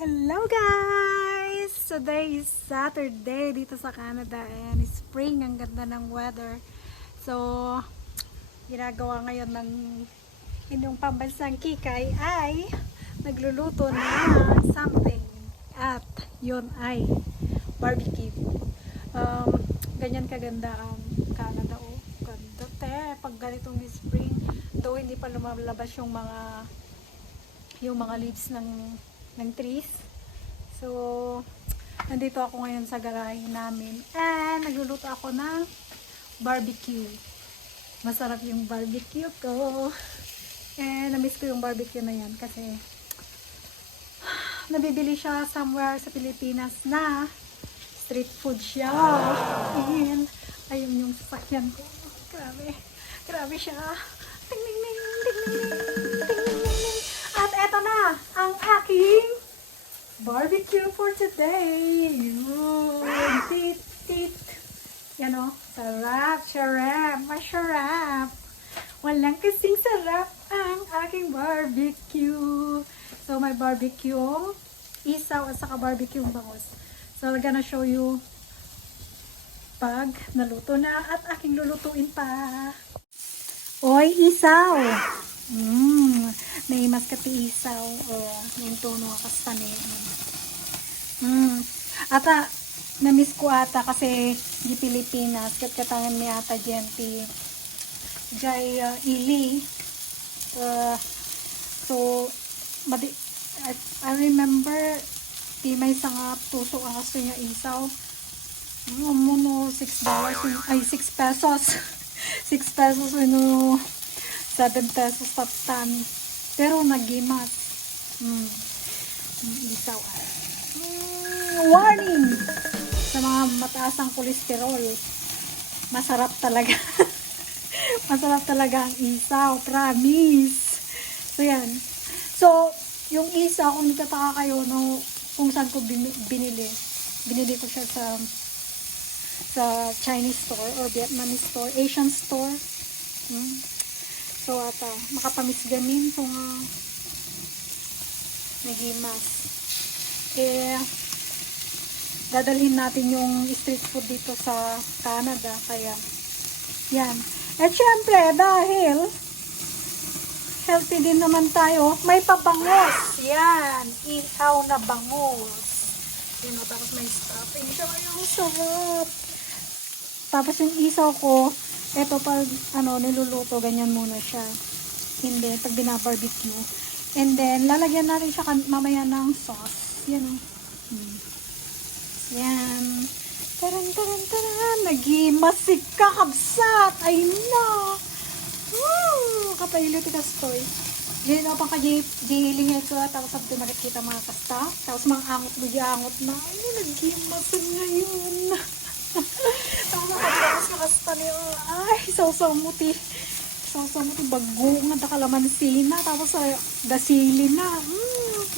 Hello guys! Today is Saturday dito sa Canada and spring, ang ganda ng weather. So, ginagawa ngayon ng inyong pambansang kikay ay nagluluto ng something at yun ay barbecue. Ganyan kaganda ang Canada. Oh, ganda te, pag ganitong spring, though hindi pa lumalabas yung mga leaves ng trees. So, nandito ako ngayon sa garahe namin and nagluluto ako ng barbecue. Masarap yung barbecue ko. And namiss ko yung barbecue na yan kasi nabibili siya somewhere sa Pilipinas na street food siya. And ayun yung sasakyan ko. Grabe siya. Ting ting ting ting ting ting ting. At eto na ang aking barbecue for today. Yun. Tit, tit. Yan o. Sarap, sarap, masarap. Walang kasing sarap ang aking barbecue. So, may barbecue isaw at saka barbecue bangus. So, I'm gonna show you pag naluto na at aking lulutuin pa. Oy, isaw! Naimas ka ti isaw. Yung tono kas tani. Ata, namiss ko ata kasi di Pilipinas. Katangan mi ata dyan ti jay ili. So, I remember ti may sanga tuso ang kaso niya isaw. Muno, $6. Ay, 6 pesos. 6 pesos, 7 pesos tatan. Pero nagimas. Isaw ay. Warning! Sa mga mataas ang kolesterol. Masarap talaga. Masarap talaga ang isaw. Promise. So, yan. So, yung isaw, kung nagtataka kayo, kung saan ko binili. Binili ko siya sa Chinese store or Vietnamese store, Asian store. So, makapamisganin so nagimas. Dadalhin natin yung street food dito sa Canada. Kaya, yan. At syempre, dahil healthy din naman tayo, may pabangos. Yan. Ihaw na bangus. Tapos may stuffing siya. Ang sarap. Tapos yung isaw ko, eto pag niluluto, ganyan muna siya. And then, pag binabarbecue. And then, lalagyan natin siya mamaya ng sauce. Yan o. Yan. Taran, taran, taran. Nagimasig kakabsat. Ay na. Woo! Kapailit ikastoy. Diyan ako pang kajihiling ito. Tapos sabi makikita mga kasta. Tapos mga angot mo angot na. Ay, nagimasig ngayon. Tapos kakasta niyo. Ay, sausaw mo ti bago nga kalamansi na. Tapos dasili na.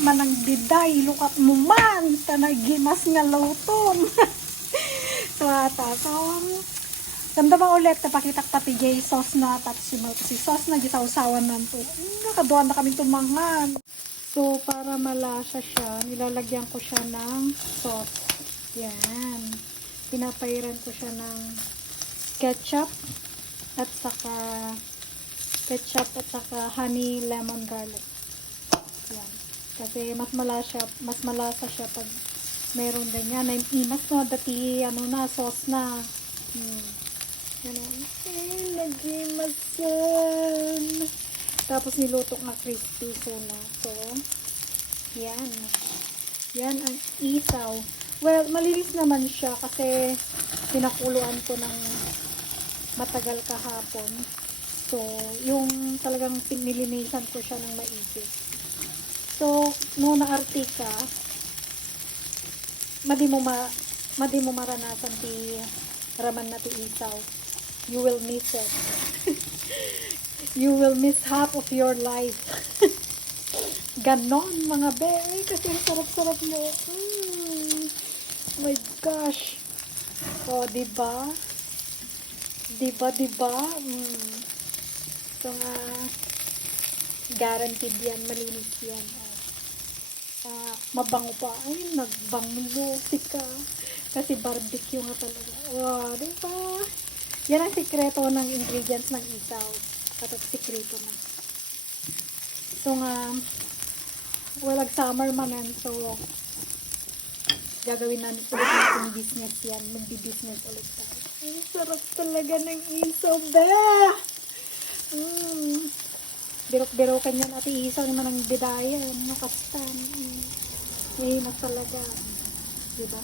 Manang biday. Lukat mo man. Tanagimas nga lauton. So, ganda ba ulit, napakitak pati jay sauce na, tapos si sauce na, gisawsawan na ito. Nakaduan na kami tumangan. So, para malasa siya, nilalagyan ko siya ng sauce. Yan. Pinapairan ko siya ng ketchup at saka honey lemon garlic. Yan. Kasi mas malasa siya pag meron ganyan. Imas no, dati sauce na. Nagimasan. Tapos niluto nga crispy na. So, yan. Yan ang isaw. Well, malinis naman siya kasi pinakuluan ko ng matagal kahapon. So, yung talagang nilinisan ko siya ng maigi. So, muna artika, madi mo maranasan ti raman na ti isaw. You will miss it. You will miss half of your life. Ganon mga be. Kasi sarap-sarap mo. Oh my gosh. O, diba? Diba? So nga, guaranteed yan. Malinis yan. Mabango pa. Ay, nagbango ka. Kasi barbecue nga talaga. Wow, di ba? Yan ang sikreto ng ingredients ng isaw. Katot sikreto na. So nga, walang summer manan. So, gagawin namin ulit natin business yan. Magbi-business ulit tayo. Ang sarap talaga ng isaw, be! Birok-birokan yan at isaw naman ang bidaya. Ano, kastan. Mahina talaga. Diba?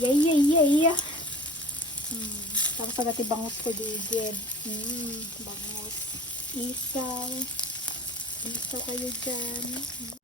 Yay, yay, yay! Tapos agad bangus ko digid. Bangus. Isaw. Isaw kayo dyan.